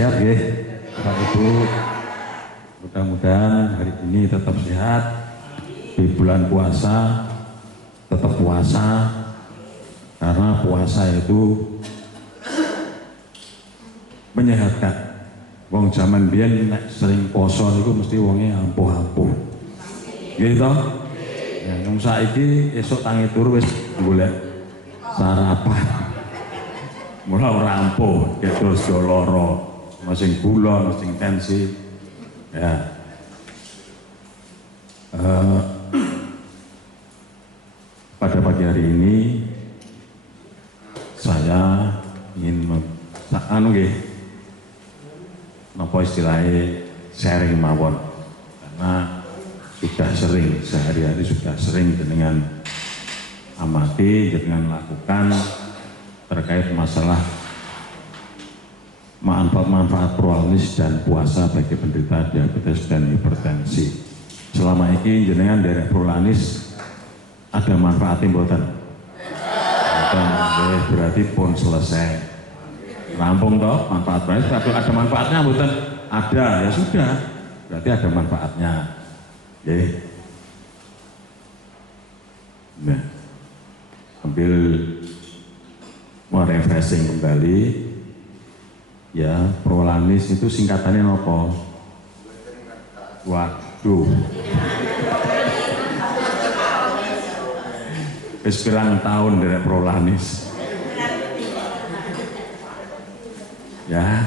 sehat ya Bapak Ibu, mudah-mudahan hari ini tetap sehat, di bulan puasa tetap puasa, karena puasa itu menyehatkan. Wong zaman biyen nek sering poso niku mesti wonge ampuh-ampuh. Nggih to? Ya wong saiki esuk tangi turu wis golek sarapan. Mula ora ampuh, terus yo lara, masing gula, masing tensi. Ya. Pada pagi hari ini saya ingin napa istilahnya sharing mawon, karena sudah sering sehari-hari sudah sering dengan amati dengan lakukan terkait masalah manfaat pluralis dan puasa bagi penderita diabetes dan hipertensi. Selama ini jenengan dari pluralis ada manfaatnya mboten? Berarti pun selesai. Rampung toh manfaat pluralis, tapi ada manfaatnya mboten? Ada, ya sudah. Berarti ada manfaatnya. Nggih. Nah, sambil merefreshing kembali, ya Prolanis itu singkatannya apa? Waduh, wis pirang tahun dari Prolanis. Ya,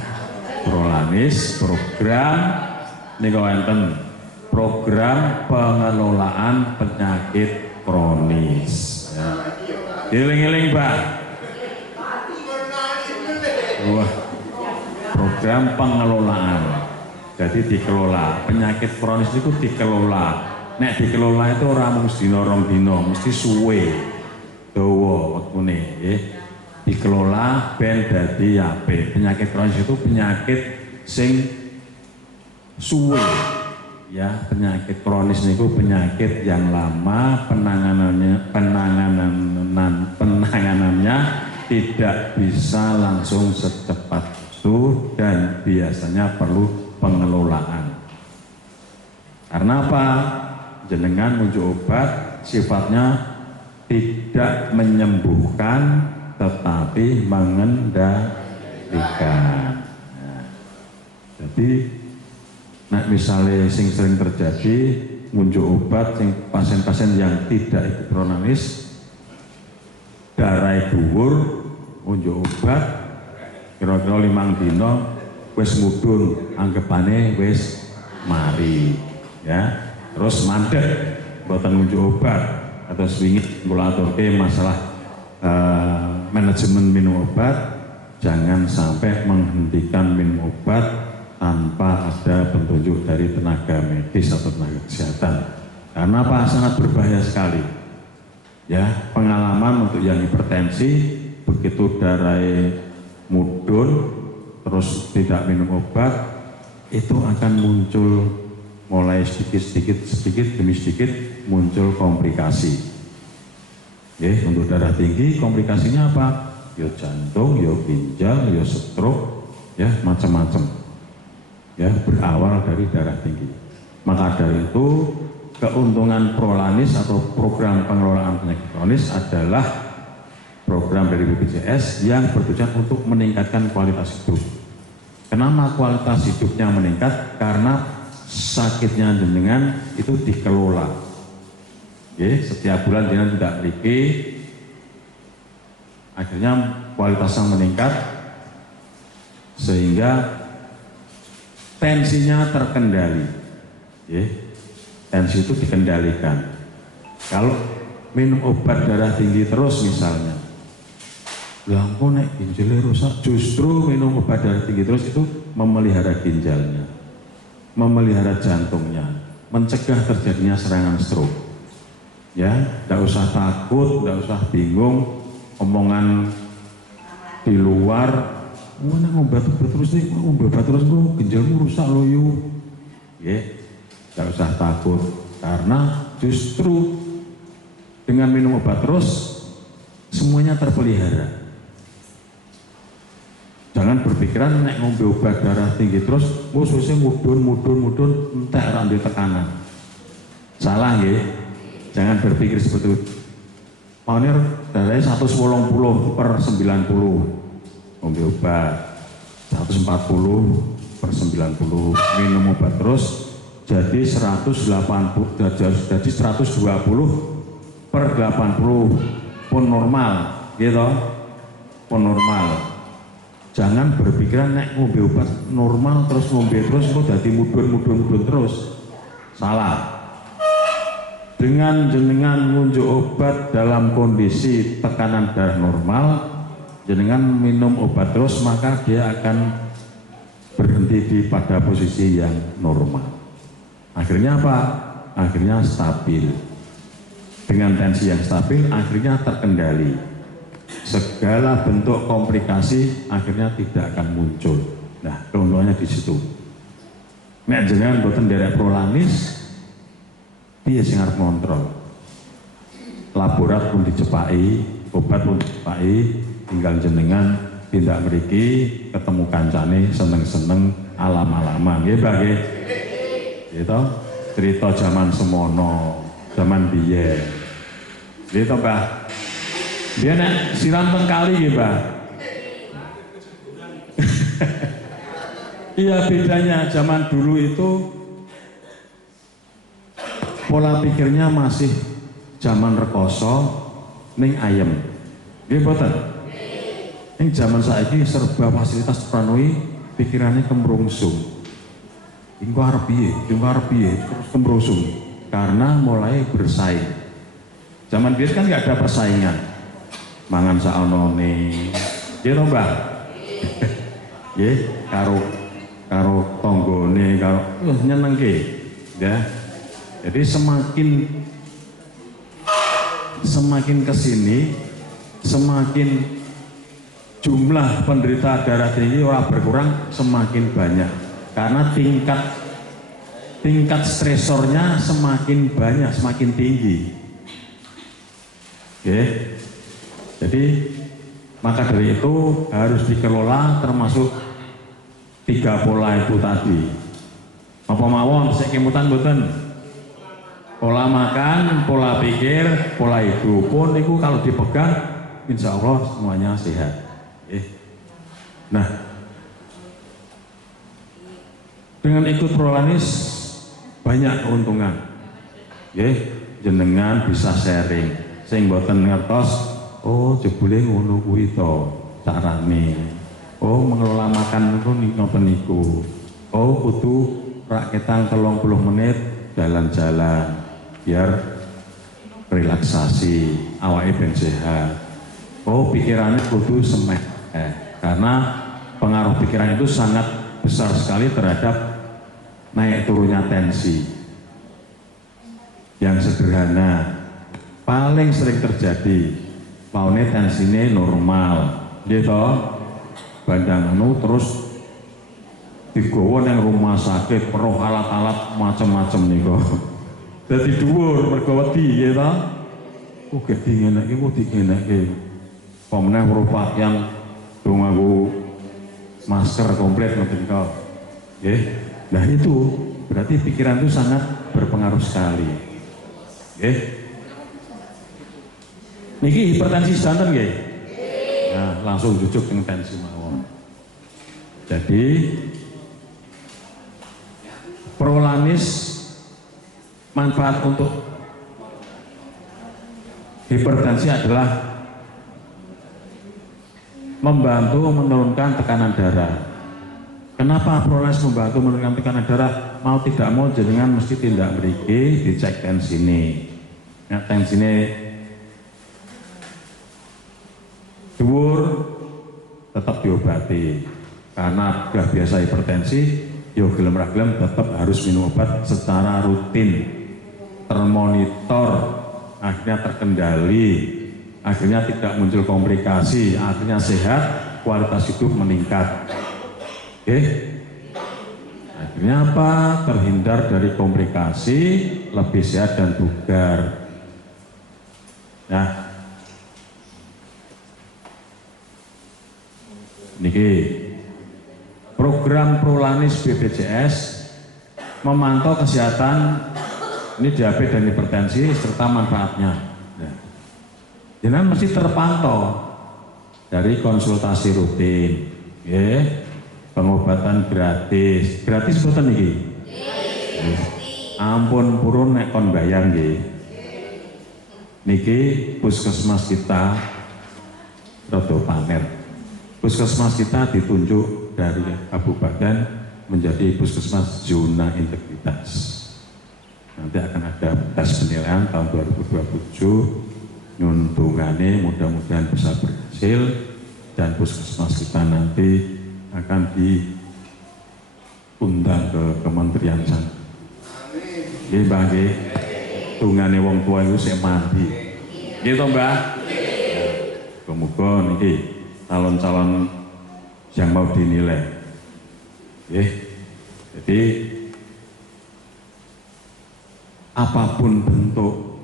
Prolanis program niku wonten program pengelolaan penyakit kronis. Ya. Eling-eling, Pak. Wah, program pengelolaan. Jadi dikelola. Penyakit kronis itu dikelola. Nek dikelola itu ora mung sedina rong dina, mesti suwe. Dawa wektune, nggih. Dikelola ben dadi apik. Penyakit kronis itu penyakit sing suwe. Ya, penyakit kronis niku penyakit yang lama, penanganannya tidak bisa langsung secepat itu dan biasanya perlu pengelolaan. Karena apa? Jenengan muncul obat sifatnya tidak menyembuhkan tetapi mengendalikan. Nah, jadi nah misalnya sing sering terjadi muncul obat sing pasien-pasien yang tidak ikut Prolanis darah dhuwur muncul obat kira-kira 5 dina wis mudhun anggapane wis mari ya, terus mandek mboten muncul obat atau swingi kula aturke masalah manajemen minum obat, jangan sampai menghentikan minum obat tanpa ada petunjuk dari tenaga medis atau tenaga kesehatan. Karena apa? Sangat berbahaya sekali. Ya, pengalaman untuk yang hipertensi, begitu darahnya mudhun, terus tidak minum obat, itu akan muncul mulai sedikit demi sedikit muncul komplikasi. Untuk darah tinggi komplikasinya apa? Ya jantung, ya ginjal, ya stroke, ya macam-macam. Ya, berawal dari darah tinggi. Maka dari itu keuntungan Prolanis atau program pengelolaan penyakit kronis adalah program dari BPJS yang bertujuan untuk meningkatkan kualitas hidup. Kenapa kualitas hidupnya meningkat? Karena sakitnya jenengan itu dikelola. Setiap bulan jenengan tidak memiliki, akhirnya kualitasnya meningkat sehingga tensinya terkendali. Tensi itu dikendalikan. Kalau minum obat darah tinggi terus misalnya, kok nek ginjalnya rusak, justru minum obat darah tinggi terus itu memelihara ginjalnya, memelihara jantungnya, mencegah terjadinya serangan stroke. Ya, tidak usah takut, tidak usah bingung, omongan di luar. Mana ngobat terus nih, ngobat terus kok ginjalmu rusak loh yuk. Gak usah takut, karena justru dengan minum obat terus semuanya terpelihara. Jangan berpikir berpikiran nek ngombe obat darah tinggi terus khususnya mudun entek ora ndek tekanan. Salah nggih. Jangan berpikir seperti itu. Paunir darahnya 180 per 90 ngombe obat, 140 per 90 minum obat terus jadi 180 jadi 120 per 80 pun normal gitu, pun normal. Jangan berpikiran nek ngombe obat normal terus ngombe terus kok jadi mudun terus. Salah. Dengan jenengan ngunjuk obat dalam kondisi tekanan darah normal, jenengan minum obat terus maka dia akan berhenti pada posisi yang normal. Akhirnya apa? Akhirnya stabil. Dengan tensi yang stabil akhirnya terkendali. Segala bentuk komplikasi akhirnya tidak akan muncul. Nah, keuntungannya di situ. Nek jenengan boten nderek prolanis, piye sing arep ngontrol? Laborat pun dicepaki, obat pun dicepaki, tinggal jenengan tindak mriki ketemu kancane seneng-seneng alam-alaman. Nggih, Mbak nggih. Gitu. Cerita zaman semono, zaman biyen. Gitu, Mbak. Biyen nek siram teng kali nggih, Mbak. Iya, bedanya zaman dulu itu pola pikirnya masih zaman rekoso ning ayem. Nggih boten? Ning zaman saiki serba fasilitas terpenuhi, pikirannya kemrungsung. Engko arep piye, terus kemrungsung karena mulai bersaing. Zaman biyen kan nggak ada persaingan. Mangan saonone. Nggih to, Mbah? Nggih, karo tanggane, karo nyenengke. Ya. Jadi semakin kesini, semakin jumlah penderita darah tinggi orang berkurang semakin banyak, karena tingkat stresornya semakin banyak, semakin tinggi. Oke, jadi maka dari itu harus dikelola termasuk 3 pola itu tadi. Apa mawon sik kemutan mboten? Pola makan, pola pikir, pola hidup pun itu kalau dipegang, insya Allah semuanya sehat. Nah, dengan ikut prolanis banyak keuntungan. Jenengan bisa sharing, sing boten ngertos, oh jebule ngono kuwi to carane. Oh mengelola makan niku ngoten niku. Oh kudu rak ketang 30 menit jalan-jalan. Biar relaksasi, awake ben sehat. Oh, pikirannya kudu semek. Karena pengaruh pikiran itu sangat besar sekali terhadap naik turunnya tensi. Yang sederhana, paling sering terjadi, paune tensine normal, gitu. Bandanganu terus digawa nang rumah sakit, peruh alat-alat macam-macam niku. Dadi dhuwur mergo wedi ya ta. Oh gedhi ngene iki kok digenekke. Pemeneh rupa yang do nganggo masker komplit ngoten kok. Nggih. Nah itu berarti pikiran itu sangat berpengaruh sekali. Nggih. Niki hipertensi sedanten nggih. Nah, langsung jujuk dengan tensi mawon. Jadi prolanis manfaat untuk hipertensi adalah membantu menurunkan tekanan darah. Kenapa prolanis membantu menurunkan tekanan darah? Mau tidak mau jenengan mesti tindak mriki dicek tensine. Nah, tensine dhuwur tetap diobati. Karena sudah biasa hipertensi, yo gelem ra gelem tetap harus minum obat secara rutin. Termonitor, akhirnya terkendali, akhirnya tidak muncul komplikasi, akhirnya sehat, kualitas hidup meningkat. Oke? Akhirnya apa? Terhindar dari komplikasi, lebih sehat dan bugar. Nah, niki program Prolanis BPJS memantau kesehatan ini diabetes dan hipertensi serta manfaatnya. Nah, jenengan mesti terpantau dari konsultasi rutin, ya, pengobatan gratis betul niki. Ampun purun nek kon bayar nggih. Niki puskesmas kita rada pamer. Puskesmas kita ditunjuk dari kabupaten menjadi puskesmas zona integritas. Nanti akan ada tes penilaian tahun 2027. Nyuntungane mudah-mudahan bisa berhasil dan puskesmas kita nanti akan diundang ke Kementerian sana. Nggih Mbah nggih. Tungane wong tua itu sik mandi. Nggih to Mbah? Muga-muga niki calon-calon yang mau dinilai. Nggih. Jadi apapun bentuk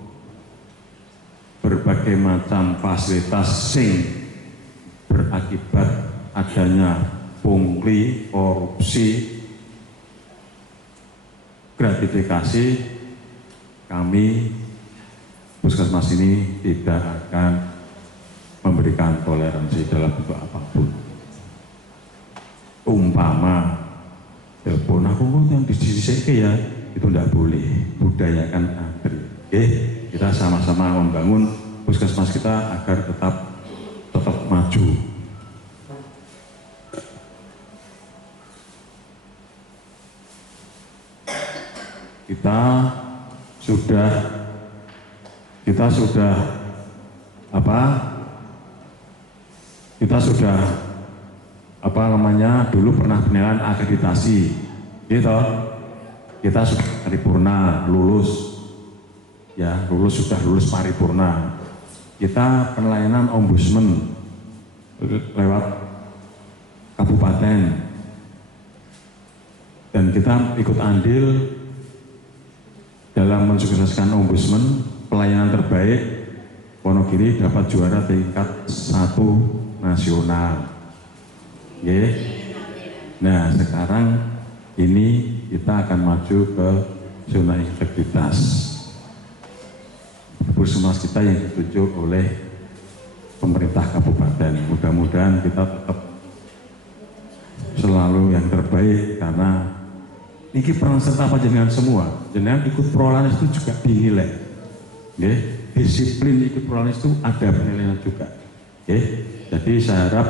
berbagai macam fasilitas sing berakibat adanya pungli, korupsi, gratifikasi, kami puskesmas ini tidak akan memberikan toleransi dalam bentuk apapun. Umpama telepon aku yang disisike ya, itu tidak boleh. Budayakan antri. Kita sama-sama membangun puskesmas kita agar tetap maju. Kita sudah dulu pernah penilaian akreditasi, gitu. Kita sudah paripurna, lulus paripurna. Kita pelayanan ombudsman lewat kabupaten dan kita ikut andil dalam mensukseskan ombudsman. Pelayanan terbaik Wonogiri dapat juara tingkat 1 nasional. Okay. Nah sekarang ini kita akan maju ke zona integritas. Puskesmas kita yang ditunjuk oleh pemerintah kabupaten. Mudah-mudahan kita tetap selalu yang terbaik karena ini peran serta panjenengan semua. Jenengan ikut Prolanis itu juga dinilai. Okay. Disiplin ikut Prolanis itu ada penilaian juga. Okay. Jadi saya harap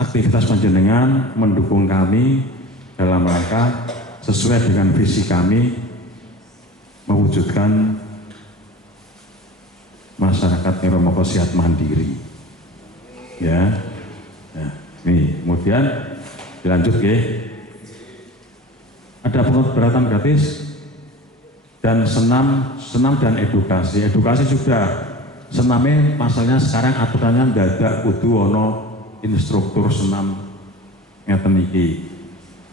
aktivitas panjenengan mendukung kami dalam rangka sesuai dengan visi kami mewujudkan masyarakat Niromoko sehat mandiri. Ya. Nah, ini kemudian dilanjut ya. Ada pengobatan gratis dan senam dan edukasi. Edukasi sudah. Senamnya pasalnya sekarang aturannya dadak kudu ono instruktur senam ngeten iki.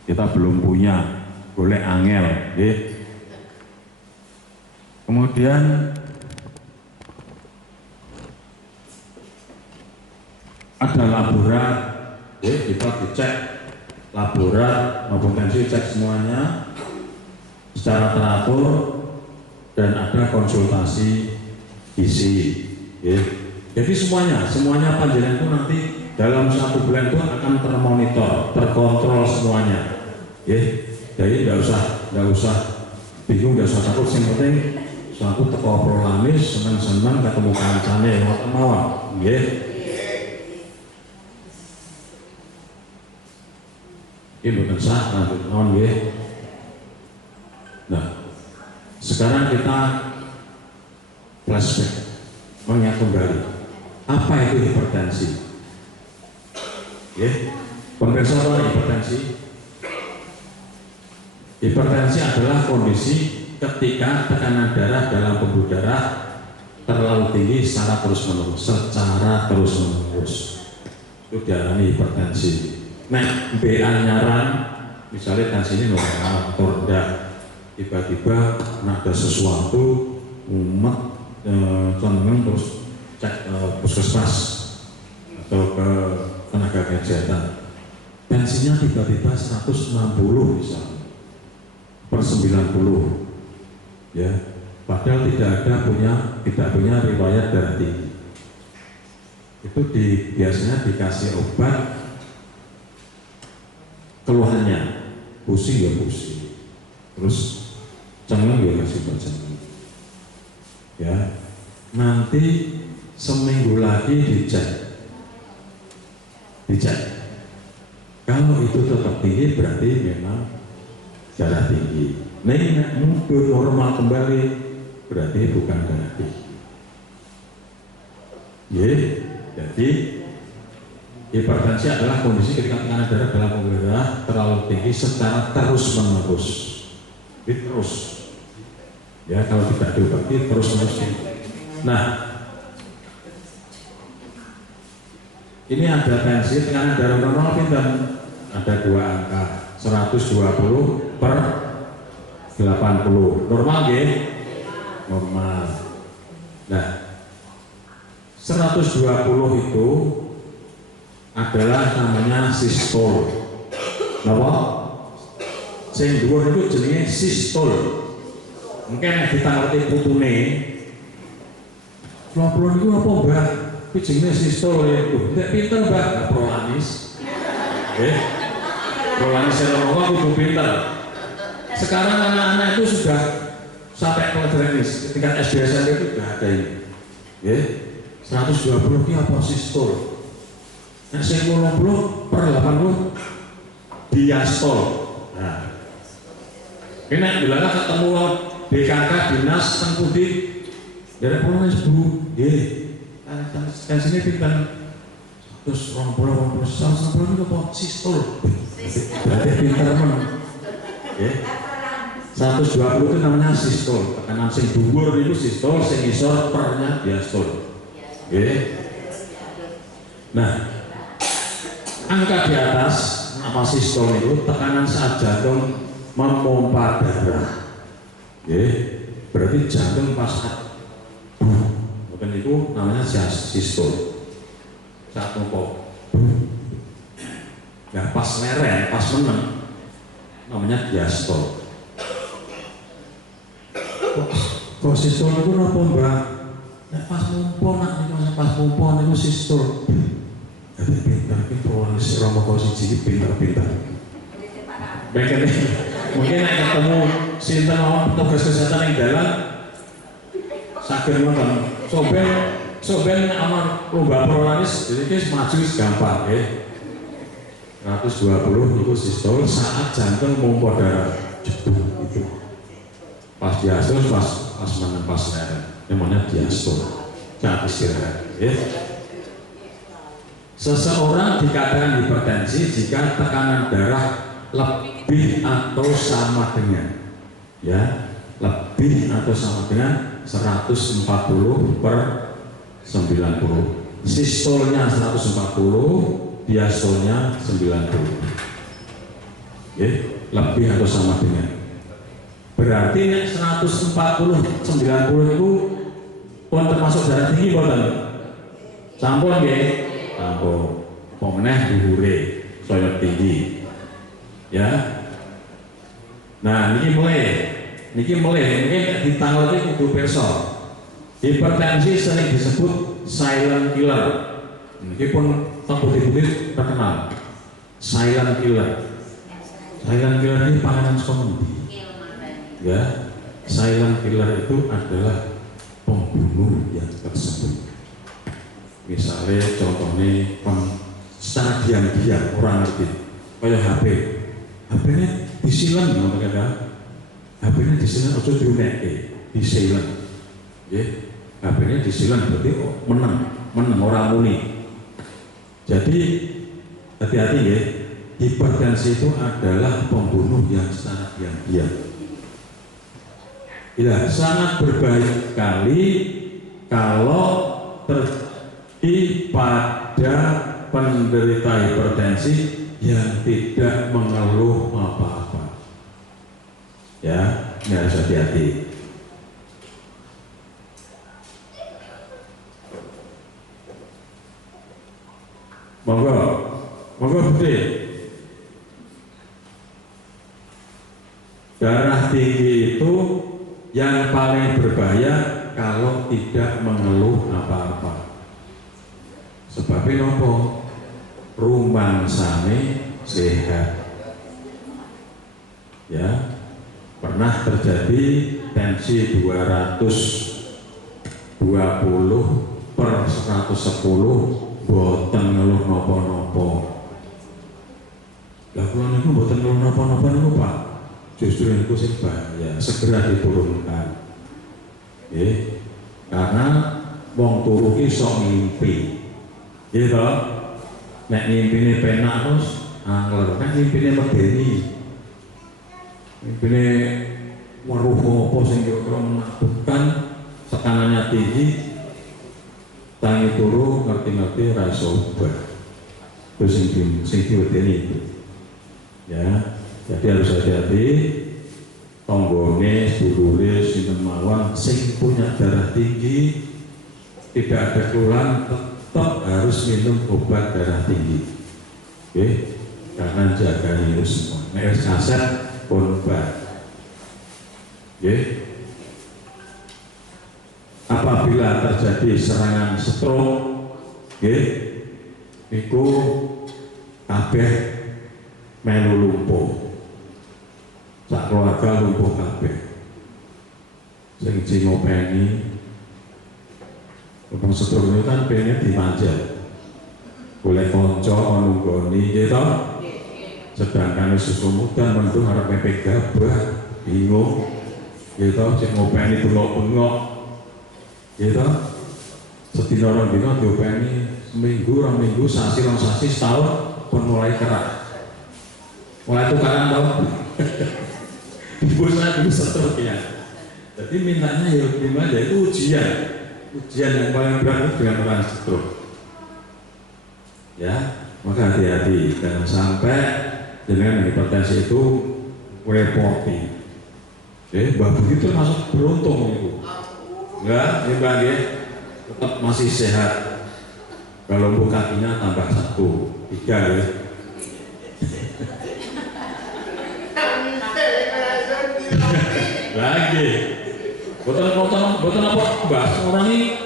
Kita belum punya, boleh angel, ya. Kemudian ada laborat, ya, kita dicek laborat maupun tensi, cek semuanya secara teratur dan ada konsultasi isi. Ya. Jadi semuanya panjenengan itu nanti dalam 1 bulan itu akan termonitor, terkontrol semuanya. Ya. Jadi nggak usah bingung, nggak usah takut. Yang penting suatu teko Prolanis senang-senang ketemu kancane ngoten mawon. Nggih. Ini bukan sah, lanjut mawon nggih. Nah, sekarang kita flashback, mengingat kembali apa itu hipertensi. Ya, pemirsa tahu hipertensi? Hipertensi adalah kondisi ketika tekanan darah dalam pembuluh darah terlalu tinggi secara terus-menerus. Itu diarani hipertensi. Nah, BA nyaran, misalnya tensi ini normal atau rendah, tiba-tiba ada sesuatu umat terus cek puskesmas atau ke tenaga kesehatan. tensinya tiba-tiba 160 misalnya per 90, ya, padahal tidak punya riwayat darah tinggi. Itu biasanya dikasih obat, keluhannya pusing ya pusing, terus cengeng ya kasih obat cengeng, ya. Nanti seminggu lagi dicek. Kalau itu tetap tinggi berarti memang darah tinggi. Nek mundur normal kembali berarti bukan darah tinggi. Jadi hipertensi adalah kondisi ketika tekanan darah dalam pembuluh darah terlalu tinggi secara terus-menerus. Terus. Ya, kalau tidak diobati terus-menerus. Nah, ini ada tensi tekanan darah normal pinten? Ada 2 angka, 120 per 80. Normal nggih? Normal. Nah, 120 itu adalah namanya sistol. Napa? Sing dhuwur itu jenenge sistol. Mungkin kita ngerti putune. Kalau itu apa, Mbak? Itu jenenge sistol ya. Nek pinter, Mbak, prolanis. Prolanis serologi kudu pinter. Sekarang anak-anak itu sudah sampai pelajaran tingkat SD SMP itu sudah ada ini. 120 ini apa sistol? Nah, 90 per 80 diastol. Nah, ini bila ketemu BKK dinas tengkudi dari prolanis Bu, kan sini pinter. Terus 20 itu apa sistol? Berarti pinter men. 120 itu namanya sistol. Tekanan sing dhuwur itu sistol, sing isor pernya diastol. Nah, angka di atas apa sistol itu tekanan saat jantung memompa darah. Berarti jantung pas bukan itu namanya sistol. Saat pompa. Nah, pas leren, pas meneng namanya diastol. Kok sistol itu apa, Mbak? Nah, pas mumpon itu sistol. Jadi pintar, prolanis Romo Kosiji pintar. Mungkin nek ketemu sinten mawon petugas kesehatan yang dalam saged ngoten. Soben aman lomba prolanis jadi ki maju gampang 120 itu sistol saat jantung mompa darah jebuk itu. Pas diastol pas menempas leren namanya diastol. Saat istirahat. Seseorang dikatakan hipertensi jika tekanan darah lebih atau sama dengan lebih atau sama dengan 140 per 90. Sistolnya 140, diastolnya 90. Lebih atau sama dengan. Berarti 140 90 itu pun termasuk darah tinggi boten. Sampun nggih. Sampun. Pemeneh dhuwure saya tinggi. Ya. Nah, niki mulai mungkin ditanglet kudu pirsa. Hipertensi sering disebut silent killer. Niki pun putih-putih terkenal. Silent killer. Silent killer ini panganan saka ya, silent killer itu adalah pembunuh yang tersebut. Misalnya contohnya secara diam-diam orang ngerti kayak HP-nya disilen, HP-nya disilen atau disilen, HP-nya disilen berarti menang orang muni. Jadi hati-hati ya, hipertensi itu adalah pembunuh yang secara diam-diam. Ya, sangat berbahaya sekali kalau terjadi pada penderita hipertensi yang tidak mengeluh apa-apa. Ya, ini harus hati-hati. Monggo Budi. darah tinggi itu yang paling berbahaya kalau tidak mengeluh apa-apa. Sebabnya nopo? Rumangsane sehat. Ya, pernah terjadi tensi 220/110 boten ngeluh nopo-nopo. Lah kula niku boten ngeluh nopo-nopo niku Pak. Justru niku sing bahaya, segera diturunkan. Nggih. Karena wong turu ki sok ngimpi. Nggih to? Nek ngimpine penak terus angler, kan ngimpine medeni. Ngimpine weruh apa sing kira-kira menakutkan, tekanannya tinggi, tangi turu ngerti-ngerti ra iso obah. Terus sing diwedeni itu. Ya, jadi harus hati-hati. Tonggone, sedulure, sinten mawon sing punya darah tinggi tidak ada keluhan, tetap harus minum obat darah tinggi. Oke, karena jaga itu semua. Nek kaset pun obat. Oke. Apabila terjadi serangan stroke, oke, niku kabeh melu lumpuh. Sak keluarga lumpuh kabeh. Sing ngopeni wong stroke itu kan pengen dimanja. Boleh konco nunggoni gitu. Sedangkan susu muda mendung arep pepe gabah, bingung. Gitu, sing ngopeni bengok-bengok. Gitu. Sedina rong dina diopeni seminggu, rong minggu, sasi, rong sasi, setahun pun mulai kerak. Mulai tukaran tau. Ibu saya dulu stroke ya. Jadi mintanya ya gimana itu ujian yang paling berat itu dengan orang stroke. Ya, maka hati-hati jangan sampai dengan hipertensi itu reporting. Mbak begitu masuk beruntung itu. Enggak, ya Mbak ya, tetap masih sehat. Kalau buka kakinya tambah 1, 3 ya. Lagi, boten apa Mbak, orang ini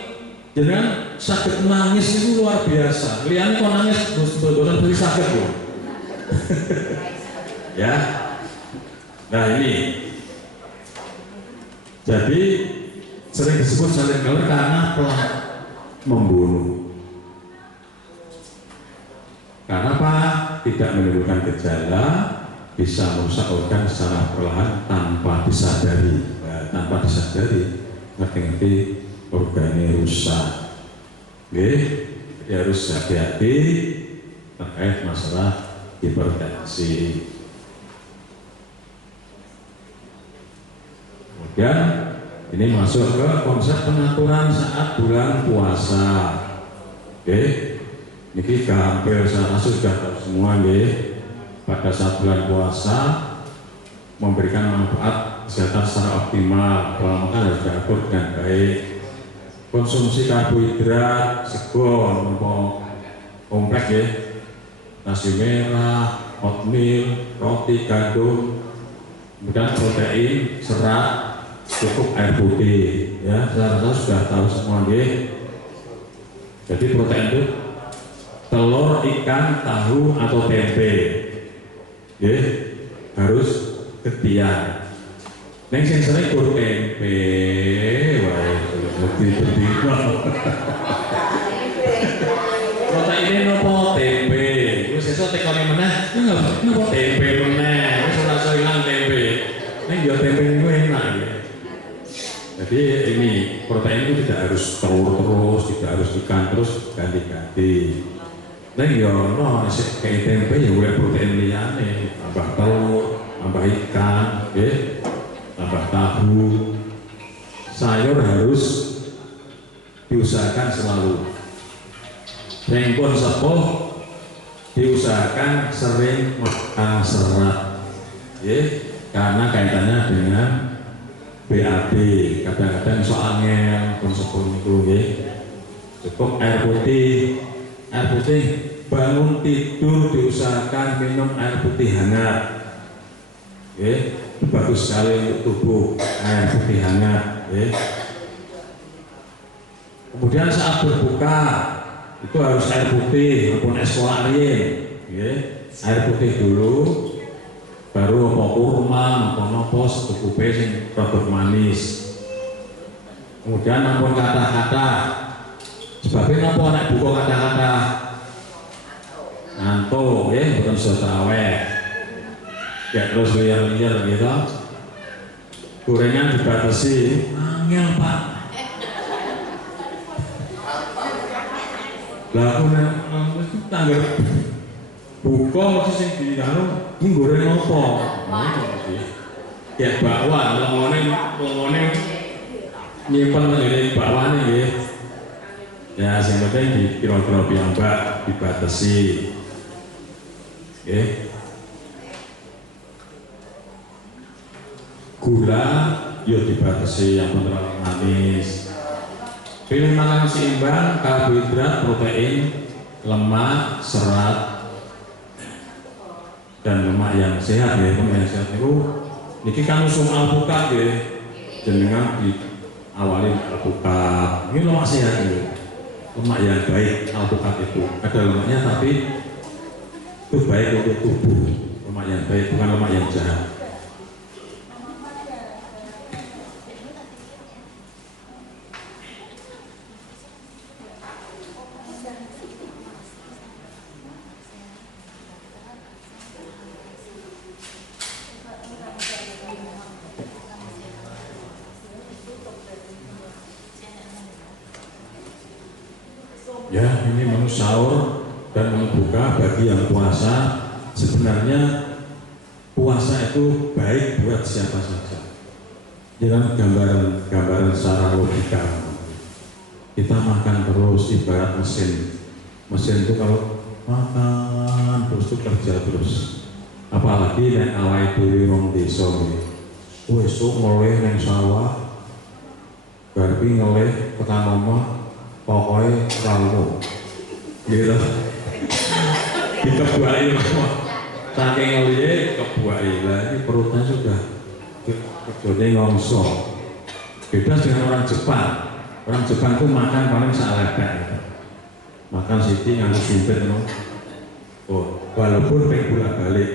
jangan sakit nangis itu luar biasa. Liane kok nangis boten beri sakit loh. Ya, nah ini, jadi sering disebut silent killer karena pelan membunuh. Karena apa? Tidak menimbulkan gejala, bisa merusak organ secara perlahan tanpa disadari. Tanpa disadari, ngerti-ngerti organnya rusak. Oke, jadi harus hati-hati terkait masalah hipertensi. Kemudian ini masuk ke konsep pengaturan saat bulan puasa. Oke, ini hampir saya rasa sudah tahu semua nih. Pada saat bulan puasa memberikan manfaat kesehatan secara optimal, maka harus diatur dengan baik. Konsumsi karbohidrat, sego, kompleks ya, nasi merah, oatmeal, roti, gandum, kemudian protein, serat, cukup air putih. Ya, saya rasa sudah tahu semua ya. Jadi protein itu telur, ikan, tahu atau tempe. Ya, harus ketiak. Neng sing sering kur tempe, wae lebih proteinnya nopo tempe, terus esok tekone meneh, nopo tempe meneh, terus ora hilang tempe. Neng yo tempe itu enak ya. Jadi ini protein itu tidak harus telur terus, tidak harus ikan terus, ganti-ganti. Neng yo no kayak tempe ya boleh protein liyane, tambah telur, tambah ikan, ya. Tambah tahu, sayur harus diusahakan selalu. Yang pun sepuh diusahakan sering makan serat, ya, karena kaitannya dengan BAB. Kadang-kadang soalnya pun sepuh itu, ya. Cukup air putih, bangun tidur diusahakan minum air putih hangat, ya. bagus sekali untuk tubuh, air putih hangat. Ya. Kemudian saat berbuka itu harus air putih maupun es kolarin. Ya. Air putih dulu, baru apa kurma, apa secukupe sing rada manis. Kemudian nampun kata-kata, sebabnya apa nek buka kata-kata ngantuk, ya, bukan sotraweh, ya terus liar-liar gitu. Gorengan dibatasi, angel pak. Lah aku tanggal buka mesti sing dikaro, ini goreng apa? Ya bakwan, longone nyimpen dari bakwane nggih. Ya sing penting di kira-kira piyambak dibatasi. Nggih. Gula yo dibatasi yang terlalu manis. Pilih makanan seimbang, karbohidrat, protein, lemak, serat, dan lemak yang sehat ya. Lemak yang sehat itu niki kan usum alpukat ya. Jenengan di awalin alpukat, ini lemak sehat itu, lemak yang baik. Alpukat itu ada lemaknya tapi itu baik untuk tubuh, lemak yang baik bukan lemak yang jahat. Ya, ini menu sahur dan menu buka bagi yang puasa. Sebenarnya puasa itu baik buat siapa saja. Jangan gambaran secara logika. Kita makan terus ibarat mesin. Mesin itu kalau makan terus itu kerja terus. Apalagi nek awake dhewe wong desa iki. Esuk ngelih ning sawah. Bar pi ngelih tekan omah pokoknya ramu gitu dikebuai saking ngeliat kebuai lah, ini perutnya sudah kebuai ngongso. Beda dengan orang Jepang. Orang Jepang itu makan paling salepek gitu. Makan siti nganggo simpit no. Oh, walaupun pengen bolak balik.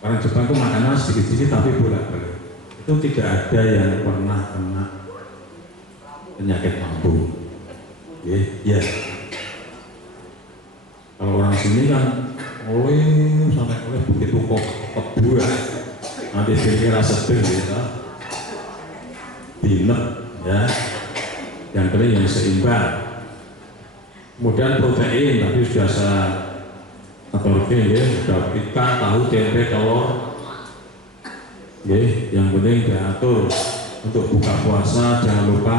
Orang Jepang itu makannya sedikit-sedikit tapi bolak balik. Itu tidak ada yang pernah kena penyakit lambung. Ya. Kalau orang sini kan sampai begitu kok kebuah nanti pikir rasa sedih gitu. Dinet ya. Yang penting yang seimbang. Kemudian protein tadi sudah saya aturkan ya, sudah ikan, tahu, tempe, telur. Yang penting diatur untuk buka puasa jangan lupa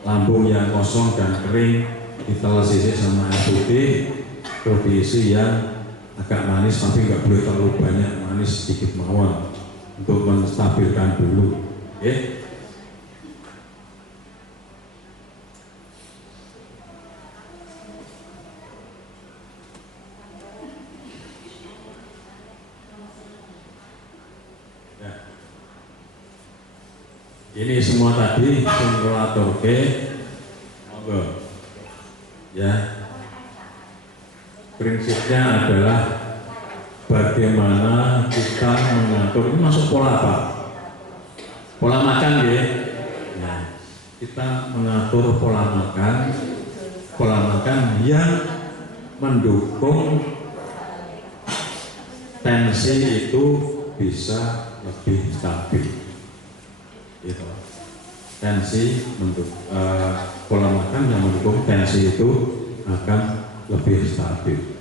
lambung yang kosong dan kering diteles sisik sama air putih, terus diisi yang agak manis tapi nggak boleh terlalu banyak, manis sedikit mawon untuk menstabilkan dulu. Ini semua tadi simulator monggo ya. Prinsipnya adalah bagaimana kita mengatur. Ini masuk pola apa? Pola makan ya. Nah, kita mengatur pola makan yang mendukung tensi itu bisa lebih stabil. Gitu. Tensi pola makan yang mendukung tensi itu akan lebih stabil.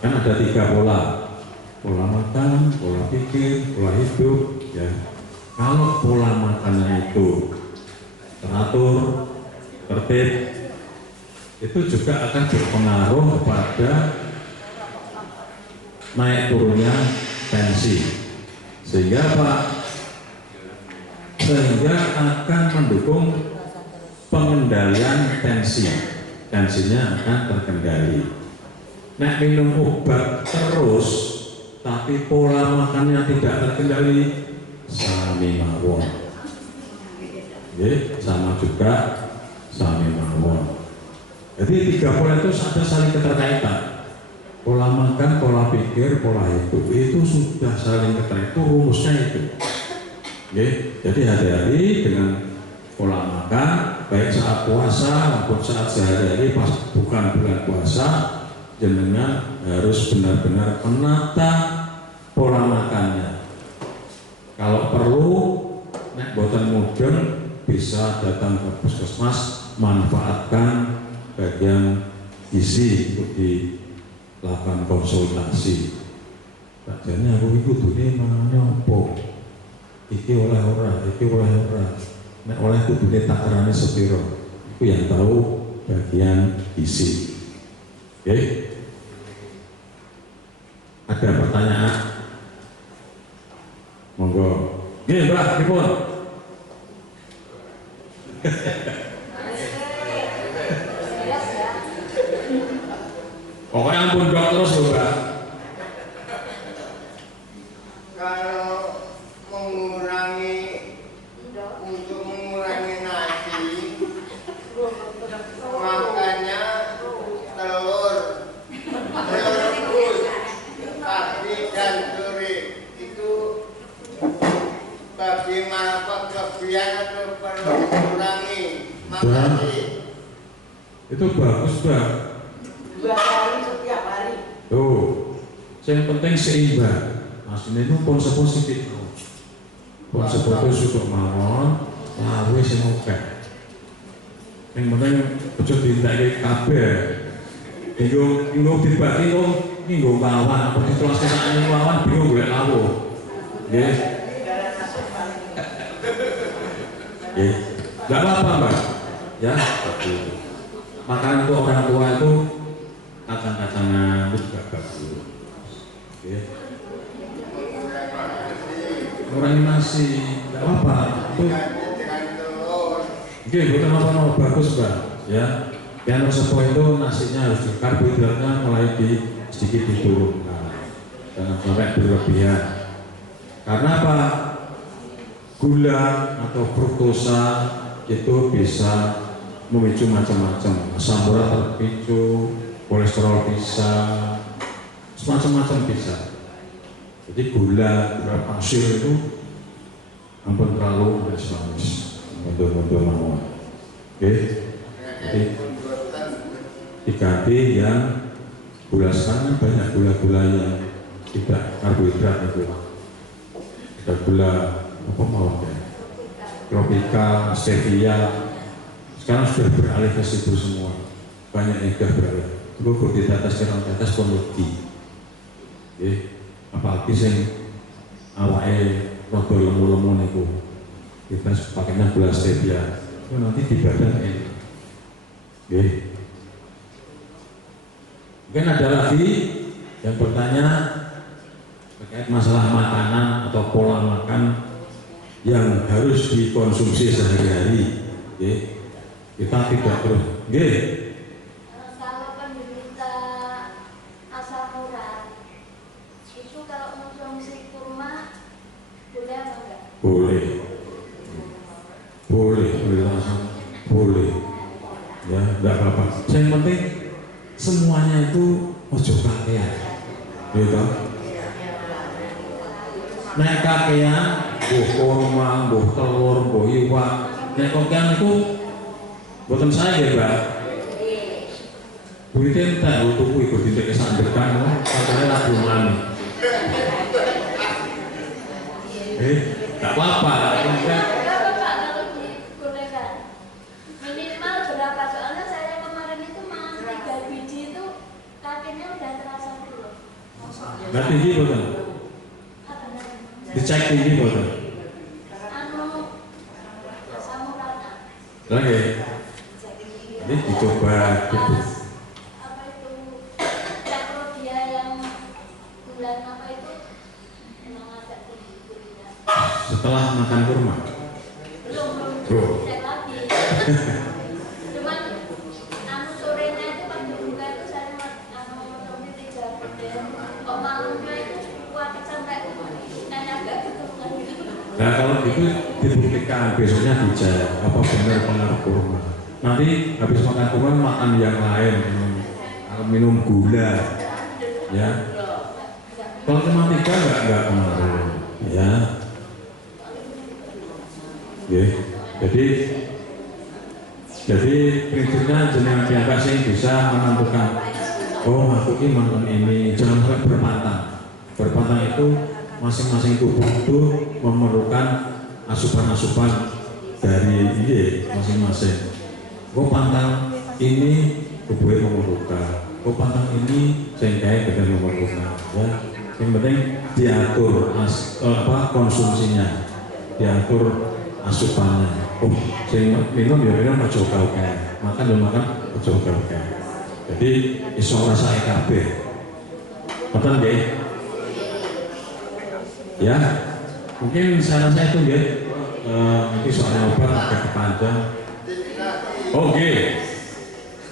Kan ada 3 pola makan, pola pikir, pola hidup ya. Kalau pola makannya itu teratur, tertib, itu juga akan berpengaruh pada naik turunnya tensi. Sehingga akan mendukung pengendalian tensi. Tensinya akan terkendali. Nek minum obat terus tapi pola makannya tidak terkendali, sami mawon. Sama juga sami mawon. Jadi 3 pola itu ada saling keterkaitan. Pola makan, pola pikir, pola hidup itu sudah saling terkait. Itu rumusnya itu. Jadi hati-hati dengan pola makan, baik saat puasa maupun saat sehari-hari pas bukan bulan puasa, jenengan harus benar-benar menata pola makannya. Kalau perlu, nek boten mudeng bisa datang ke puskesmas, manfaatkan bagian gizi untuk dilakukan konsultasi. Jadi aku ikut dunia mana opo, iki oleh ora, iki oleh ora. Nek oleh kudune takarane sepiro, itu yang tahu bagian gizi. Oke? Ada pertanyaan? Monggo. Nggih, Mbak, pripun? Pokoknya ampun dok terus lho, Mbak. Kalau untuk mengurangi nasi, makanya telur rebus pagi dan sore itu bagaimana kelebihan atau perlu dikurangi? Makasih. Itu bagus, Mbak. 2 kali setiap hari. Tuh, yang penting seimbang. Maksudnya itu konsep positif. Konsep positif sudah mawon, lawe sing oke. Yang penting ojo dintake kabeh. Bingung dibagi kok nggo kawan, apa kelas kesane kawan bingung golek lawo. Nggih. Nggih. Enggak apa-apa, Mbak. Ya, makanan untuk orang tua itu kacang-kacangan itu juga bagus. Oke. Kurangi nasi, tidak apa-apa. Itu. Oke, bukan apa-apa, bagus, Mbak. Ya, yang resepo itu nasinya harus karbohidratnya mulai sedikit diturunkan, jangan sampai berlebihan. Karena apa? Gula atau fruktosa itu bisa memicu macam-macam, asam urat terpicu, kolesterol bisa, semacam-macam bisa. Jadi gula pasir itu ampun terlalu manis, untuk mawon. Oke, jadi diganti yang gula sekarang banyak gula-gula yang tidak karbohidrat itu. Ada gula apa mawon ya? Tropika, stevia. Sekarang sudah beralih ke situ semua, banyak yang sudah beralih. Itu kok di atas pun lebih, apalagi sing awake rada lemu-lemu niku, kita pakainya gula stevia, itu nanti di badan ini. Mungkin ada lagi yang bertanya terkait masalah makanan atau pola makan yang harus dikonsumsi sehari-hari. Kita tidak terus, kalau penderita asam urat itu kalau mengkonsumsi kurma boleh atau enggak? Boleh, ya enggak apa-apa. Yang penting semuanya itu ojo kakean, gitu. Nek kakean, buh kurma, buh telur, buh iwak, nek kakean itu buatan saya ya, Mbak. Buitin tak tuku ikut ditek sandekan, katanya lagu mana? Tak apa-apa. Berapa Pak kalau digorengkan? Minimal berapa? Soalnya saya kemarin itu makan 3 biji itu kakinya udah terasa dulu. Nggak tinggi buatan? Dicek tinggi buatan? Asam uratnya. Lagi? Ini dicoba gitu. Apa itu? Cakrodia yang bulan apa itu? Memang agak tinggi gulanya. Setelah makan kurma? Belum cek lagi. Cuman sorenya itu pas dibuka itu saya konsumsi 3 gram. Kok malamnya itu Nah kalau gitu dibuktikan besoknya dicek apa benar pengaruh kurma. Nanti habis makan kurma makan yang lain, minum gula, ya. Kalau cuma 3 nggak pengaruh, ya. Jadi prinsipnya jenengan piyambak sing bisa menentukan, oh aku ini mantan ini, jangan sampai berpantang. Berpantang itu masing-masing tubuh itu memerlukan asupan-asupan dari masing-masing. Oh pantang ini tubuhnya memerlukan, oh pantang ini sehingga dengan memerlukan. Ya. Yang penting diatur konsumsinya, diatur asupannya. Oh, saya minum ya minum aja oke, makan ya makan aja oke. Jadi iso rasake kabeh. Betul nggih? Ya, mungkin saya rasa itu nggih. Ini soal obat agak panjang. Oke.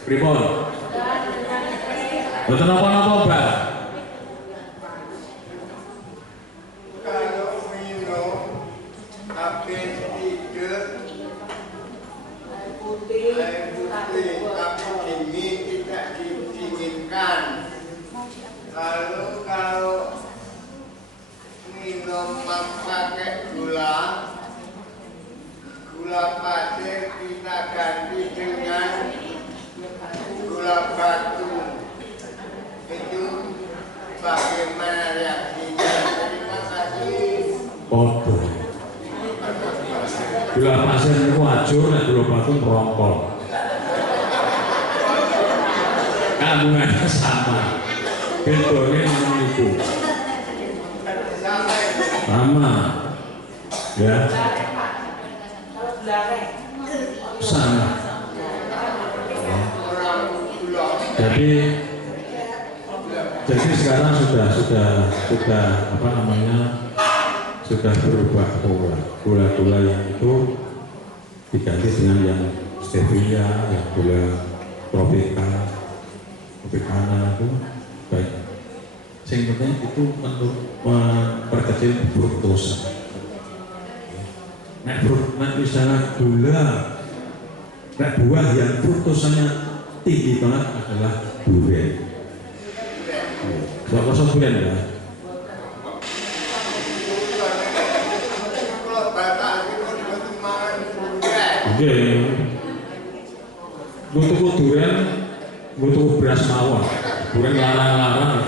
Pripun? Betul apa-apa obat? Kalau minum habis tidur air putih tapi dingin tidak didinginkan. Lalu kalau minum pakai gula pasir kita ganti dengan gula batu. Itu bagaimana reaksinya? Terima kasih. Podo. Gula pasir itu ajur, nek gula batu merokok. Kandungannya sama. Bedone itu. Sama. Ya. Sama. Jadi sekarang sudah apa namanya, sudah berubah pola. Gula-gula yang itu diganti dengan yang stevia, yang gula tropicana itu baik. Yang penting itu untuk memperkecil fruktosa. Nek misalnya gula, nek buah yang fruktosanya tinggi banget adalah durian. Gak kosong durian ya? Oke, gue tuku durian, gue tuku beras mawar, durian larang-larang.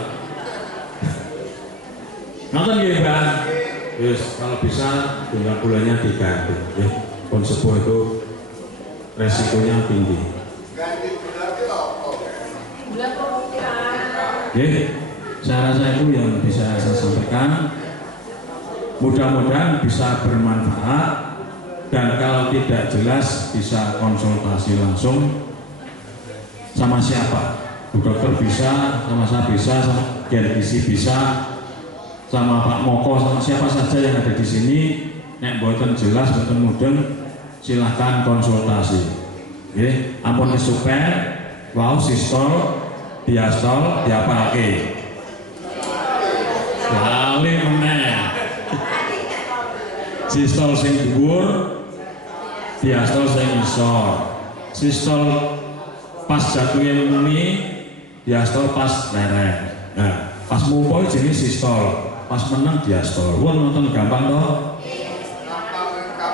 Nonton gini bang, yes, kalau bisa gula-gulanya diganti, ya. Konsumsi itu resikonya tinggi. Ganti gula itu apa? Gula pemutihan. Oke, saya rasa itu yang bisa saya sampaikan. Mudah-mudahan bisa bermanfaat. Dan kalau tidak jelas bisa konsultasi langsung sama siapa. Bu dokter bisa, sama saya bisa, sama Gizi bisa, sama Pak Moko, sama siapa saja yang ada di sini. Nek boten jelas, boten mudeng, silahkan konsultasi. Oke, ampun kesupen, wow sistol, diastol, diapake. Lali meneh. Sistol sing dhuwur, diastol sing isor. Sistol pas jatuhnya muni, diastol pas lereng. Nah, pas mumpul jenis sistol, pas menang diastol. Wah nonton gampang toh.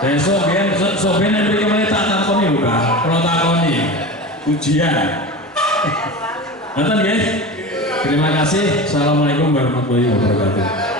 Besok nanti kemarin tak takoni lho Bang, kalau takoni ujian. Nonton guys. Terima kasih. Assalamualaikum warahmatullahi wabarakatuh.